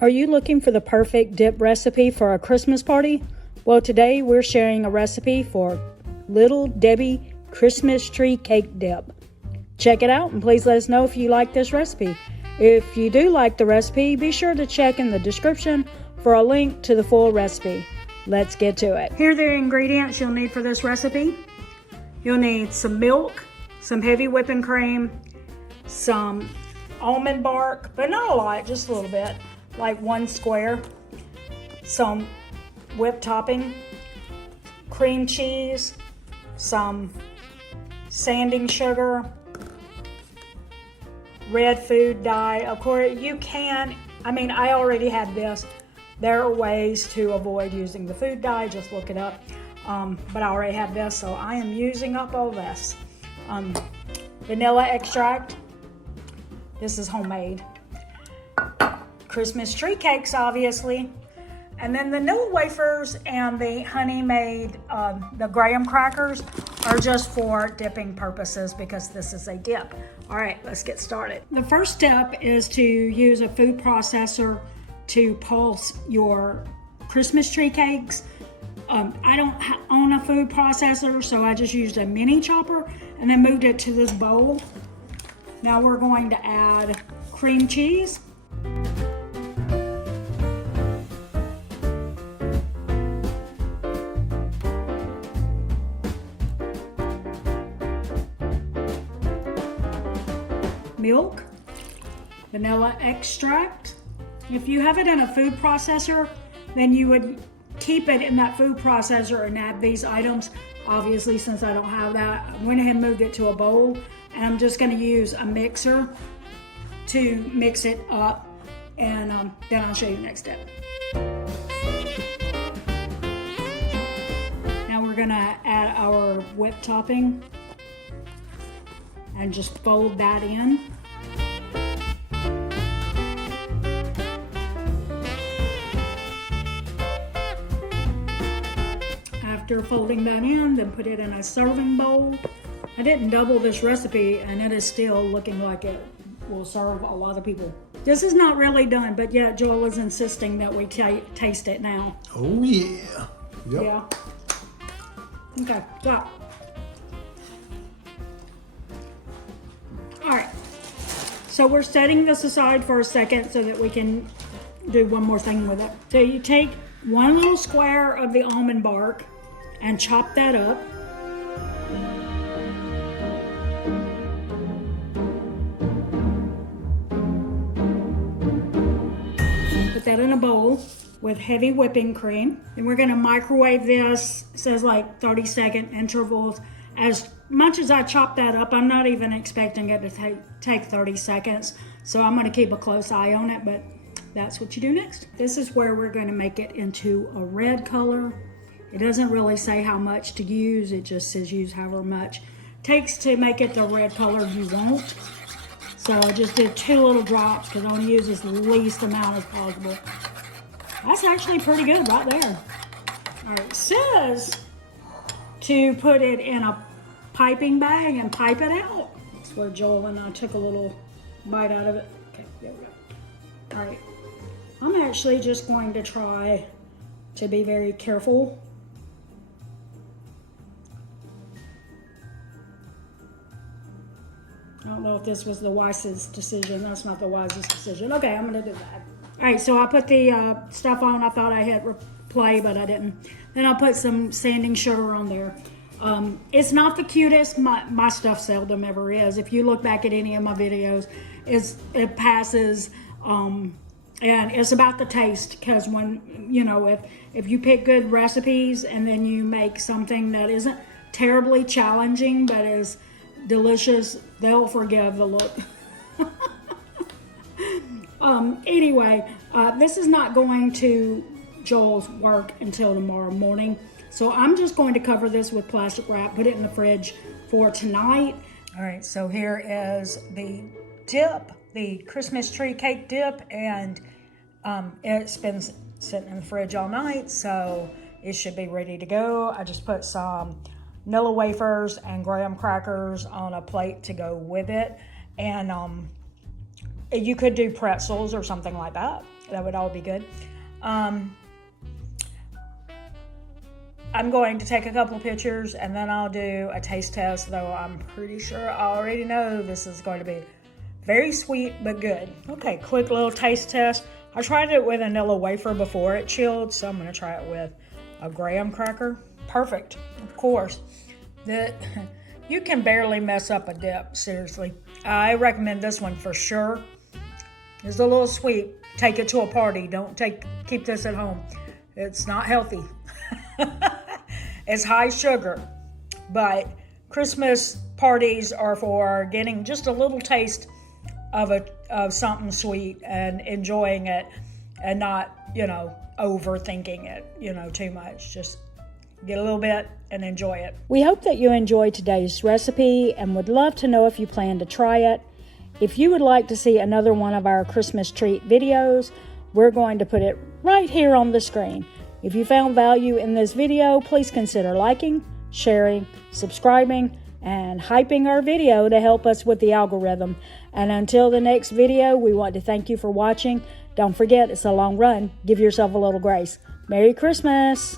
Are you looking for the perfect dip recipe for a Christmas party? Well, today we're sharing a recipe for Little Debbie Christmas Tree Cake Dip. Check it out and please let us know if you like this recipe. If you do like the recipe, be sure to check in the description for a link to the full recipe. Let's get to it. Here are the ingredients you'll need for this recipe. You'll need some milk, some heavy whipping cream, some almond bark, but not a lot, just a little bit, like 1 square, some whipped topping, cream cheese, some sanding sugar, red food dye. Of course, you can, I already had this. There are ways to avoid using the food dye, just look it up. But I already have this, so I am using up all this. Vanilla extract. This is homemade. Christmas tree cakes, obviously. And then the Nilla wafers and the honey-made, the graham crackers are just for dipping purposes because this is a dip. All right, let's get started. The first step is to use a food processor to pulse your Christmas tree cakes. I don't own a food processor, so I just used a mini chopper and then moved it to this bowl. Now we're going to add cream cheese. Milk, vanilla extract. If you have it in a food processor, then you would keep it in that food processor and add these items. Obviously, since I don't have that, I went ahead and moved it to a bowl, and I'm just going to use a mixer to mix it up, and then I'll show you the next step. Now we're going to add our whipped topping and just fold that in. After folding that in, then put it in a serving bowl. I didn't double this recipe and it is still looking like it will serve a lot of people. This is not really done, but yet Joel is insisting that we taste it now. Oh yeah. Yep. Yeah. Okay, stop. All right, so we're setting this aside for a second so that we can do one more thing with it. So you take 1 little square of the almond bark and chop that up. Put that in a bowl with heavy whipping cream. And we're gonna microwave this, it says like 30-second intervals. As much as I chop that up, I'm not even expecting it to take 30 seconds. So I'm gonna keep a close eye on it, but that's what you do next. This is where we're gonna make it into a red color. It doesn't really say how much to use, it just says use however much. Takes to make it the red color you want. So I just did 2 little drops because I want to use as least amount as possible. That's actually pretty good right there. All right, it says to put it in a piping bag and pipe it out. That's where Joel and I took a little bite out of it. Okay, there we go. All right, I'm actually just going to try to be very careful. I don't know if this was the wisest decision. That's not the wisest decision. Okay, I'm gonna do that. All right, so I put the stuff on. I thought I hit play, but I didn't. Then I put some sanding sugar on there. It's not the cutest. My stuff seldom ever is. If you look back at any of my videos, it passes. And it's about the taste, because when, you know, if you pick good recipes and then you make something that isn't terribly challenging but is delicious, they'll forgive the look. Anyway, this is not going to Joel's work until tomorrow morning. So I'm just going to cover this with plastic wrap, put it in the fridge for tonight. All right, so here is the dip, the Christmas tree cake dip, and it's been sitting in the fridge all night, so it should be ready to go. I just put some Nilla wafers and graham crackers on a plate to go with it. And you could do pretzels or something like that. That would all be good. I'm going to take a couple of pictures and then I'll do a taste test, though I'm pretty sure I already know this is going to be very sweet but good. Okay, quick little taste test. I tried it with a vanilla wafer before it chilled, so I'm going to try it with a graham cracker. Perfect, of course. You can barely mess up a dip, seriously. I recommend this one for sure. It's a little sweet. Take it to a party. Don't keep this at home. It's not healthy. It's high sugar, but Christmas parties are for getting just a little taste of something sweet and enjoying it, and not, overthinking it, too much. Just get a little bit and enjoy it. We hope that you enjoyed today's recipe and would love to know if you plan to try it. If you would like to see another one of our Christmas treat videos, we're going to put it right here on the screen. If you found value in this video, please consider liking, sharing, subscribing, and hyping our video to help us with the algorithm. And until the next video, we want to thank you for watching. Don't forget, it's a long run. Give yourself a little grace. Merry Christmas!